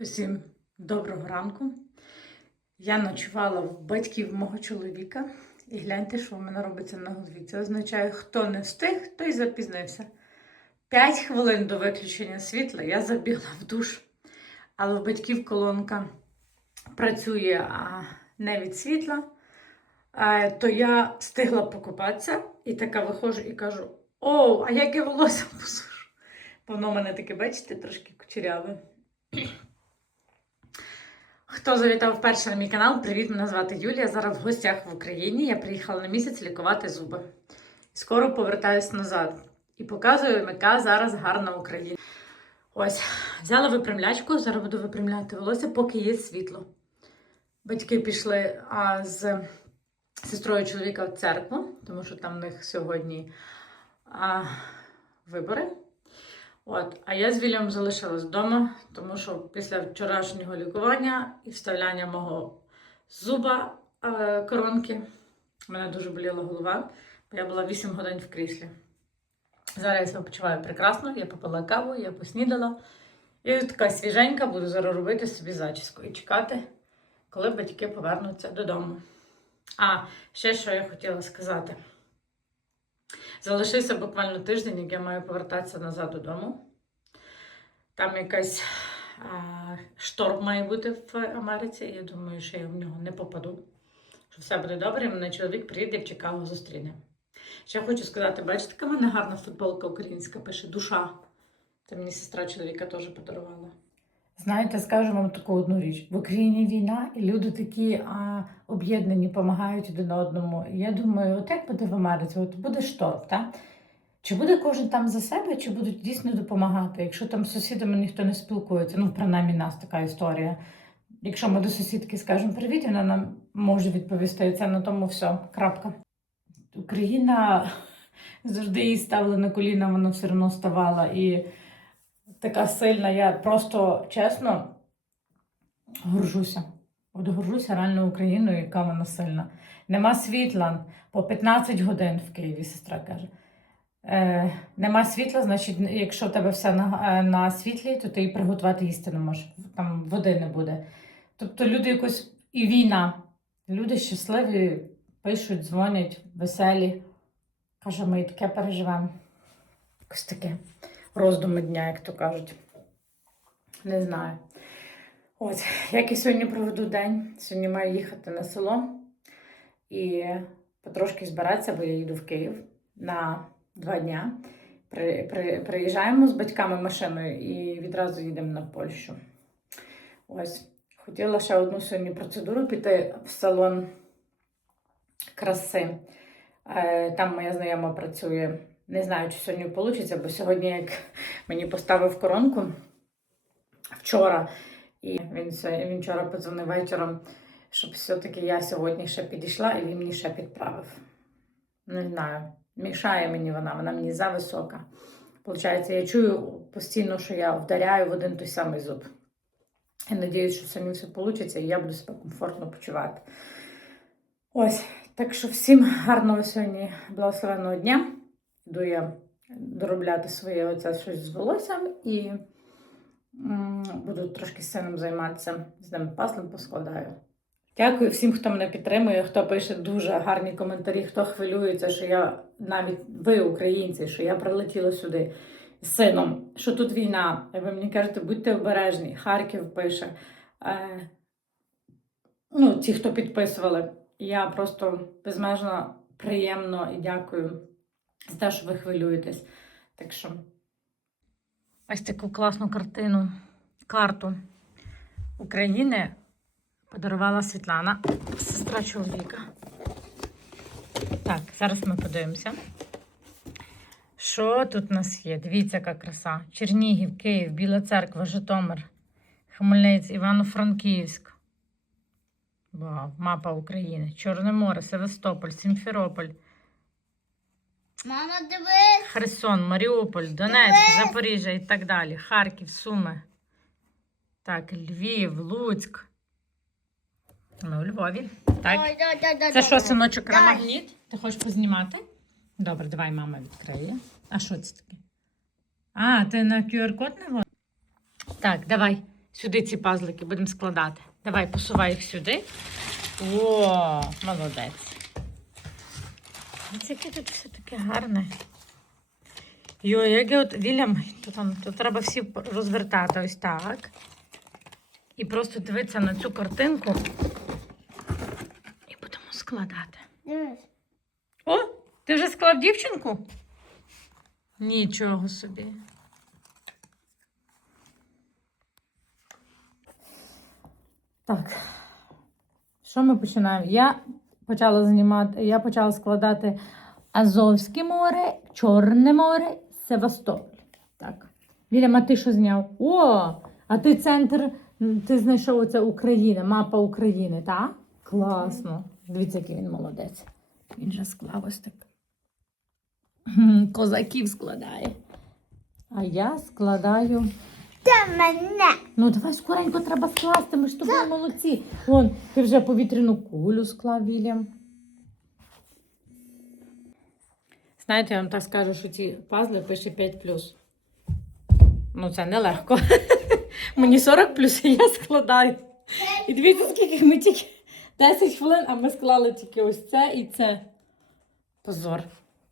Усім доброго ранку. Я ночувала в батьків мого чоловіка. І гляньте, що в мене робиться на голові. Це означає, хто не встиг, той запізнився. П'ять хвилин до виключення світла я забігла в душ. Але в батьків колонка працює не від світла. То я встигла покупатися і така виходжу і кажу: О, а як я волосся посушу? Воно мене таке, бачите, трошки кучеряве. Хто завітав вперше на мій канал, привіт, мене звати Юлія. Зараз в гостях в Україні. Я приїхала на місяць лікувати зуби. Скоро повертаюсь назад і показую, яка зараз гарна Україна. Ось, взяла випрямлячку, зараз буду випрямляти волосся, поки є світло. Батьки пішли а, з сестрою чоловіка в церкву, тому що там в них сьогодні а, вибори. От, а я з Вільям залишилась вдома, тому що після вчорашнього лікування і вставляння мого зуба е, коронки в мене дуже боліла голова, бо я була 8 годин в кріслі. Зараз я себе почуваю прекрасно, я попила каву, я поснідала. І така свіженька, буду зараз робити собі зачіску і чекати, коли батьки повернуться додому. А, ще що я хотіла сказати. Залишився буквально тиждень, як я маю повертатися назад додому. Там якась а, шторм має бути в Америці. Я думаю, що я в нього не попаду. Що все буде добре, і мене чоловік приїде в Чикаго зустріне. Ще хочу сказати, бачите, яка в мене гарна футболка українська пише душа. Це мені сестра чоловіка теж подарувала. Знаєте, скажу вам таку одну річ: в Україні війна, і люди такі а, об'єднані, допомагають один одному. І я думаю, от як буде в Америці, от буде шторм, так? Чи буде кожен там за себе, чи будуть дійсно допомагати? Якщо там з сусідами ніхто не спілкується, ну принаймні нас така історія. Якщо ми до сусідки скажемо привіт, вона нам може відповісти, і це на тому все. Крапка. Україна завжди її ставили на коліна, вона все одно ставала. І така сильна. Я просто чесно горжуся. От горжуся реально Україною, яка вона сильна. Нема світла по 15 годин в Києві, сестра каже. Е, нема світла, значить, якщо в тебе все на, е, на світлі, то ти і приготувати їсти не можеш. Там води не буде. Тобто люди якось і війна. Люди щасливі, пишуть, дзвонять, веселі. Каже, ми і таке переживемо. Якось таке роздуми дня, як то кажуть. Не знаю. От, як і сьогодні проведу день. Сьогодні маю їхати на село і потрошки збиратися, бо я їду в Київ на два дня. При, при, приїжджаємо з батьками машиною і відразу їдемо на Польщу. Ось. Хотіла ще одну сьогодні процедуру піти в салон краси. Е, Там моя знайома працює. Не знаю, чи сьогодні вийде, бо сьогодні, як мені поставив коронку вчора, і він, він вчора подзвонив вечором, щоб все-таки я сьогодні ще підійшла і він мені ще підправив. Не знаю, мішає мені вона, вона мені зависока. Получається, я чую постійно, що я вдаряю в один той самий зуб. Я надіюсь, що сьогодні все вийде і я буду себе комфортно почувати. Ось, так що всім гарного сьогодні благословенного дня. Йду я доробляти своє оце щось з волоссям і буду трошки з сином займатися, з ним паслом поскладаю. Дякую всім, хто мене підтримує, хто пише дуже гарні коментарі, хто хвилюється, що я навіть ви, українці, що я прилетіла сюди з сином, що тут війна. Ви мені кажете, будьте обережні. Харків пише. Е, ну, ті, хто підписували. Я просто безмежно приємно і дякую за те, що ви хвилюєтесь. Так що ось таку класну картину, карту України подарувала Світлана, сестра чоловіка. Так, зараз ми подивимося. Що тут у нас є? Дивіться, яка краса. Чернігів, Київ, Біла Церква, Житомир, Хмельницький, Івано-Франківськ. Вау, мапа України. Чорне море, Севастополь, Сімферополь, Мама, дивись. Херсон, Маріуполь, Донецьк, Запоріжжя і так далі. Харків, Суми. Так, Львів, Луцьк. Ми у Львові. Так. Ой, да, да, да, Це да, що, синочок, Дай. Ти хочеш познімати? Добре, давай мама відкриє. А що це таке? А, ти на QR-код наводиш? Так, давай. сюди ці пазлики будемо складати. Давай, посувай їх сюди. О, молодець. Ось яке тут все таке гарне. Йой, яке от Вільям, то там то треба всі розвертати ось так. І просто дивитися на цю картинку. І будемо складати. О, ти вже склав дівчинку? Нічого собі. Так. Що ми починаємо? Я почала знімати, я почала складати Азовське море, Чорне море, Севастополь. Так. Вільям, а ти що зняв? О! А ти центр, ти знайшов оце Україна, мапа України, так? Класно. Дивіться, який він молодець. Він же склав ось так. Козаків складає. А я складаю. Та мене. Ну, давай скоренько треба скласти, ми ж тобою молодці. Вон, ти вже повітряну кулю склав, Вільям. Знаєте, я вам так скажу, що ці пазли пише 5 Ну, це нелегко. Мені 40 плюс, і я складаю. І дивіться, скільки ми тільки 10 хвилин, а ми склали тільки ось це і це. Позор.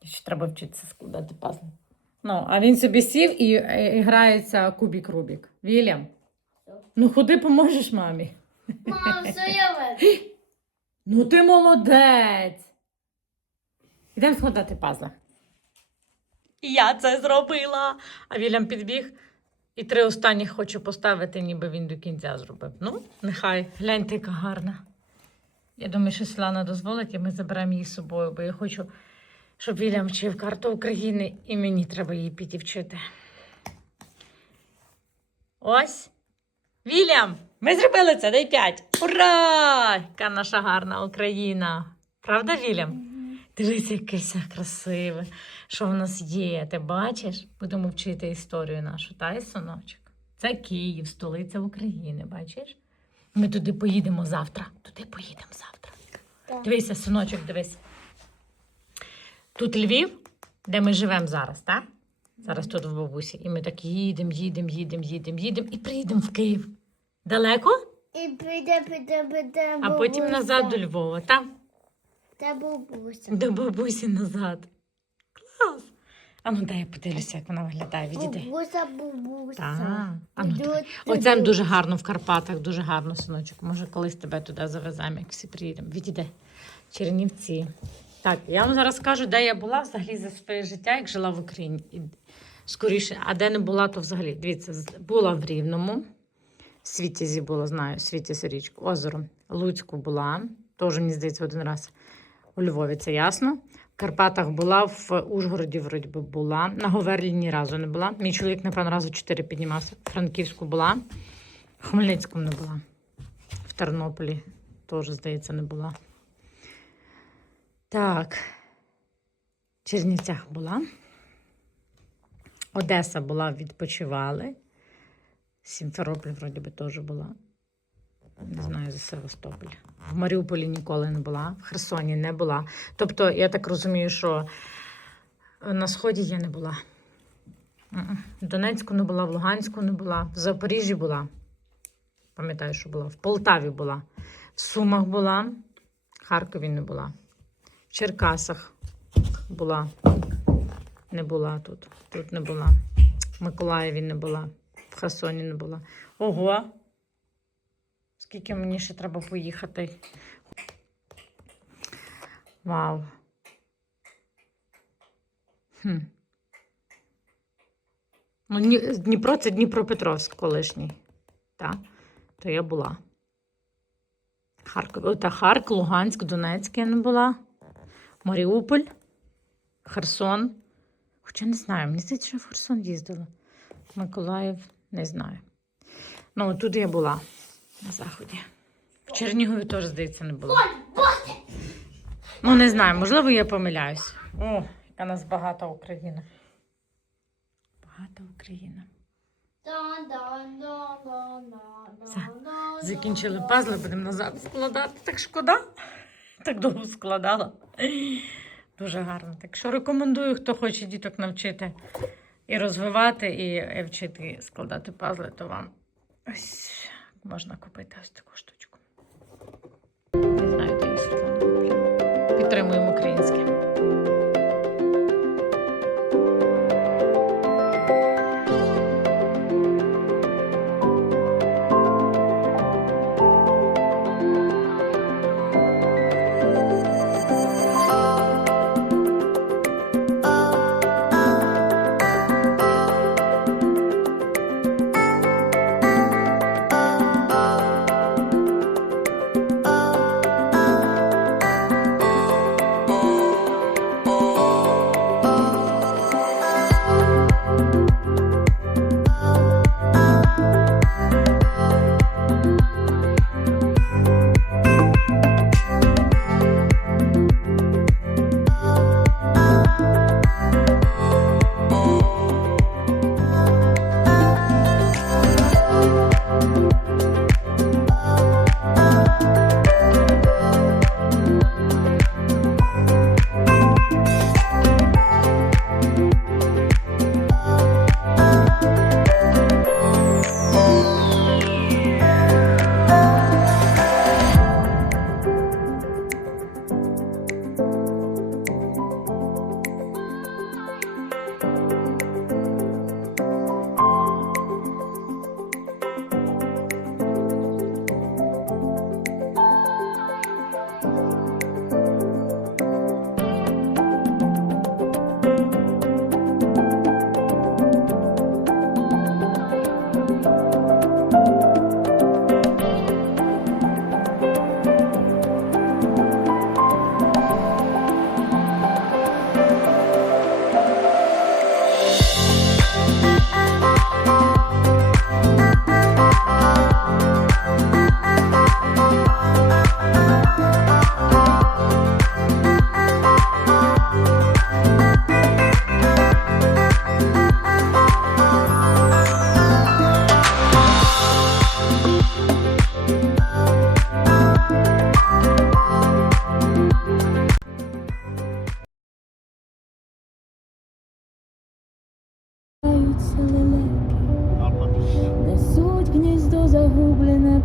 Ще треба вчитися складати пазли. Ну, а він собі сів і, е, і грається кубік Рубік. Вільям. Ну, ходи поможеш мамі. Мам, що я веду? Ну, ти молодець. Ідемо складати пазли. І я це зробила. А Вільям підбіг і три останніх хочу поставити, ніби він до кінця зробив. Ну, нехай. Гляньте, яка гарна. Я думаю, що Світлана дозволить, і ми заберемо її з собою, бо я хочу, щоб Вільям вчив карту України, і мені треба її піти вчити. Ось. Вільям, ми зробили це, дай п'ять. Ура! Яка наша гарна Україна. Правда, Вільям? Дивися, яке все красиве. Що в нас є? Ти бачиш? Будемо вчити історію нашу, та й. Це Київ, столиця України, бачиш? Ми туди поїдемо завтра. Туди поїдемо завтра. Так. Дивися, синочок, дивись. Тут Львів, де ми живемо зараз, так? Зараз тут в бабусі. І ми так їдемо, їдемо, їдемо, їдемо, їдемо і приїдемо в Київ. Далеко? І піде, піде, піде. А потім бабуся. назад до Львова. Там Та бабуся. до бабусі назад. Клас. А ну дай я подивлюся, як вона виглядає. Відійди. Бабуся, бабуся. Так. А ну, давай. Оце дуже гарно в Карпатах, дуже гарно, синочок. Може, колись тебе туди завеземо, як всі приїдемо. Відійде. Чернівці. Так, я вам зараз скажу, де я була взагалі за своє життя, як жила в Україні. Скоріше, а де не була, то взагалі. Дивіться, була в Рівному. В Світязі була, знаю, в Світязі річку, озеро. Луцьку була. Теж, мені здається, один раз. У Львові, це ясно. В Карпатах була, в Ужгороді, вроді би, була. На Говерлі ні разу не була. Мій чоловік, напевно, разу чотири піднімався. В Франківську була. В Хмельницькому не була. В Тернополі теж, здається, не була. Так. В Чернівцях була. Одеса була, відпочивали. Сімферополь, вроді би, теж була. Не знаю, за Севастополь. В Маріуполі ніколи не була, в Херсоні не була. Тобто, я так розумію, що на Сході я не була. В Донецьку не була, в Луганську не була, в Запоріжжі була. Пам'ятаю, що була. В Полтаві була, в Сумах була, в Харкові не була, Черкасах була. Не була тут. Тут не була. В Миколаєві не була, в Херсоні не була. Ого! Скільки мені ще треба поїхати? Вау. Хм. Ну, Дніпро це Дніпропетровськ колишній. Так, то я була. Харків. Та Харк, Луганськ, Донецьк я не була. Маріуполь, Херсон. Хоча не знаю, мені здається, що в Херсон їздила. Миколаїв, не знаю. Ну, тут я була на заході. В Чернігові теж, здається, не було. Ну, не знаю, можливо, я помиляюсь. О, яка нас багата Україна. Багата Україна. Все, Закінчили пазли, будемо назад складати. Так шкода. Так довго складала. Дуже гарно. Так що рекомендую, хто хоче діток навчити і розвивати, і вчити складати пазли, то вам Ось можна купити ось таку штучку.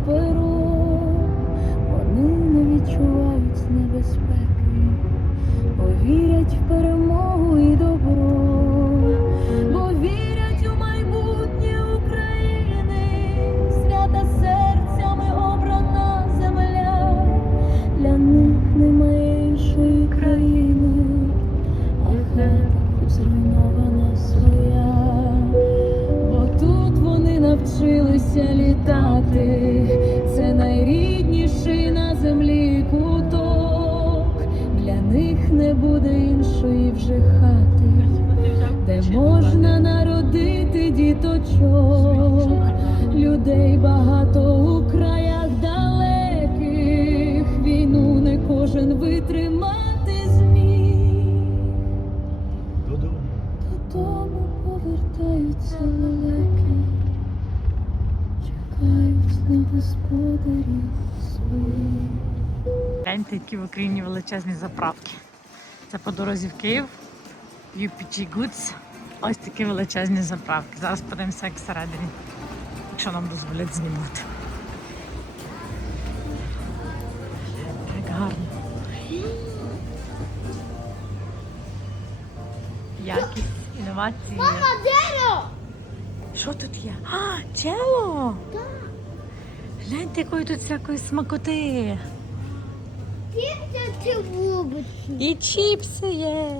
Перо, вони не відчувають небезпеки, бо вірять в перемогу і добро, бо у майбутнє України, свята серцями обрана земля, для них немає іншої країни, а зруйнована своя, бо тут вони навчилися літати. Діточок. Людей багато у краях далеких. Війну не кожен витримати зміг. Додому. Додому повертаються лелеки, чекають на господарів своїх. Гляньте, які в Україні величезні заправки. Це по дорозі в Київ, UPG Goods. Ось такі величезні заправки. Зараз подивимося, як всередині, якщо нам дозволять знімати. Як гарно. Якість, інновації. Дерево! Що тут є? А, чело! Гляньте, якої тут всякої смакоти. І чіпси є.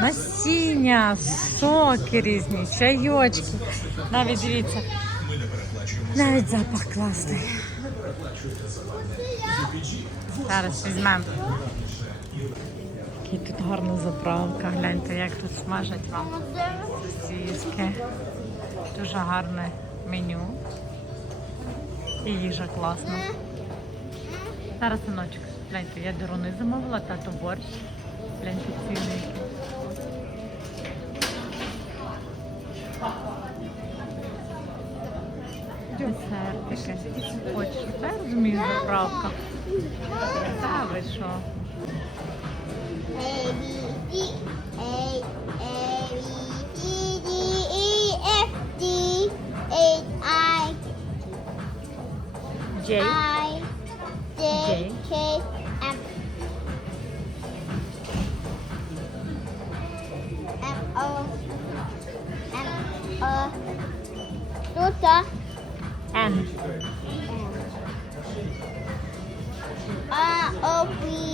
Насіння, соки різні, чайочки. Навіть дивіться. Навіть запах класний. Зараз візьмемо. Який тут гарна заправка. Гляньте, як тут смажать вам сосиски. Дуже гарне меню. І їжа класна. Зараз синочок. Гляньте, я деруни замовила, тато борщ. Гляньте ціни. які. Десертики. Хочеш? Це я розумію заправка. Та ви що? A, B, D, A, A, B, C, D, E, F, D, H, I, J. I J J. K M M O M O Тута N. А О Б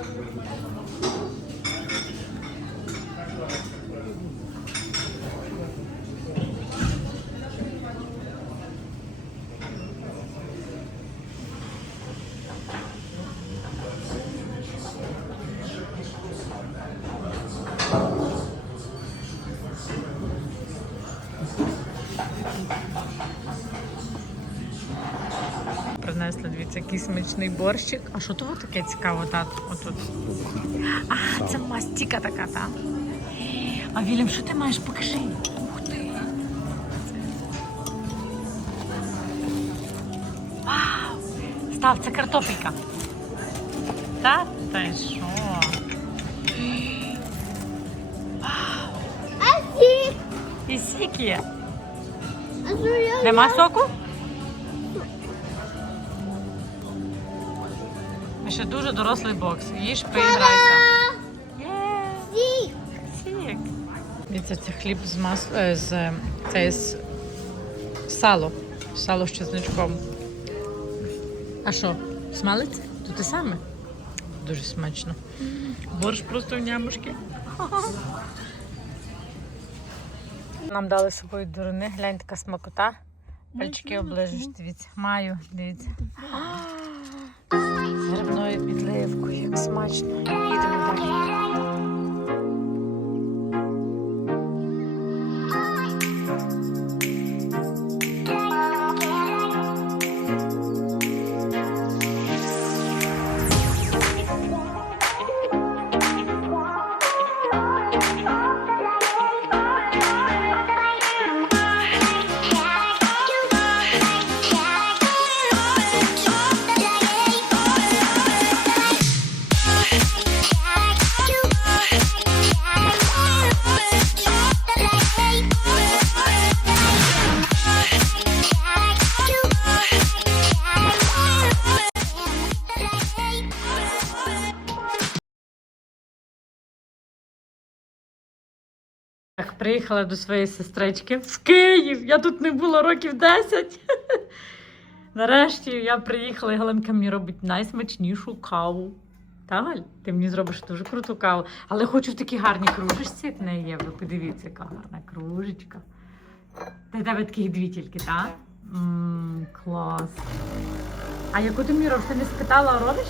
やった! Смачний борщик. А що того таке цікаво, тато? Отут. А, це мастіка така, та. А Вільям, що ти маєш? Покажи. Ух ти. Вау! Став, це картопелька. Та? Та й що? Асі І сік є. Нема соку? Ще дуже дорослий бокс. Їж, поіграйся. Сік. Дивіться, це хліб з мас... е, з це з сало. Сало з чесничком. А що, смалиться? То те саме? Дуже смачно. Борщ просто в нямушки. Нам дали з собою дурини, глянь, така смакота. Пальчики оближиш, дивіться. Маю, дивіться. Грибною підливкою, як смачно. Їдемо далі. Приїхала до своєї сестрички в Київ. Я тут не була років 10. Нарешті я приїхала, і Галинка мені робить найсмачнішу каву. Та, Галь? Ти мені зробиш дуже круту каву. Але хочу в такій гарній кружечці, як в неї є. Ви подивіться, яка гарна кружечка. Та в тебе таких дві тільки, так? Ммм, клас. А яку ти мені робиш? Ти не спитала, робиш?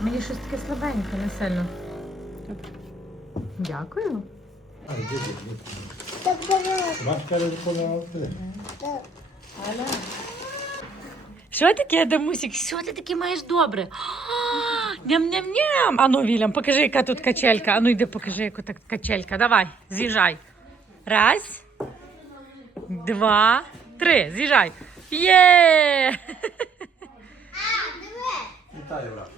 Мені щось таке слабеньке, не сильно. Дякую. А, ти? Так давай Машка розповідала. Що таке, Дамусік? Що ти таке маєш добре? А, Ням-ням-ням. Ану, Вільям, покажи, яка тут качелька. Ану, йди, покажи, яка тут качелька. Давай, з'їжджай. Раз, два, три. З'їжджай. Є! Вітаю, брат.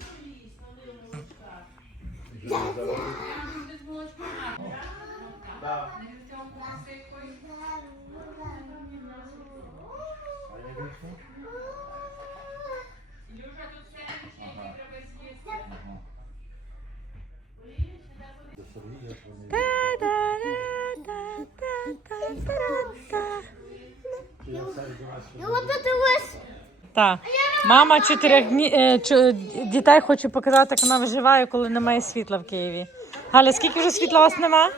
Ну вот это вот Так. Мама чотирьох дні, е, дітей хоче показати, як вона виживає, коли немає світла в Києві. Галя, скільки вже світла у вас нема?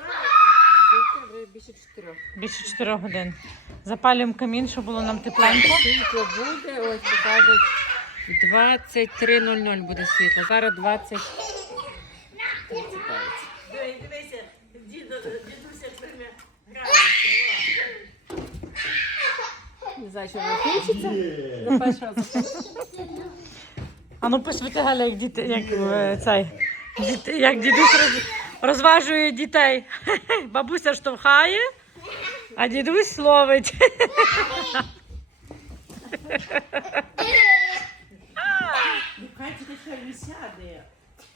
Більше чотирьох. Годин. Запалюємо камін, щоб було нам тепленько. Світло буде, ось покажуть 23.00 буде світло. Зараз 20. Не знаю, що вона включиться. До першого. А ну Галя, як діти, як е, цей. Діти, як дідусь роз, розважує дітей. Бабуся штовхає, а дідусь ловить.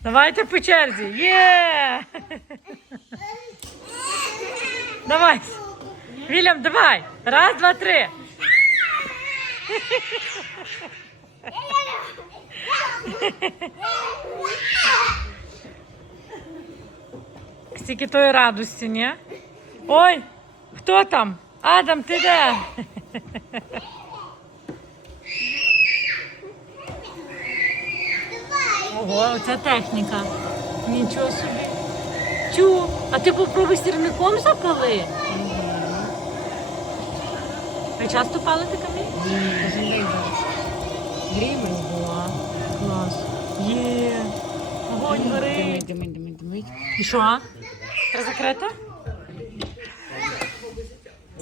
Давайте по черзі. Є! Давай. Вільям, давай. Раз, два, три. Стільки тої радості, ні? Ой, Хто там? Адам, ти де? Ого, це техніка. Нічого собі. Чу, а ти попробуй сірником запали. Ви часто палите камінь? Кожен день зараз. Гріємо. Клас. Є. Огонь горить. Димить, димить, димить, димить. І що? Треба закрити?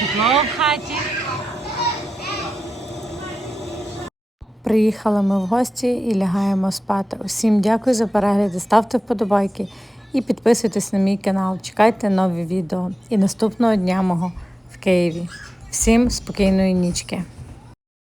тепло в хаті. Приїхали ми в гості і лягаємо спати. Усім дякую за перегляди, ставте вподобайки і підписуйтесь на мій канал. Чекайте нові відео і наступного дня мого в Києві. Всім спокійної нічки.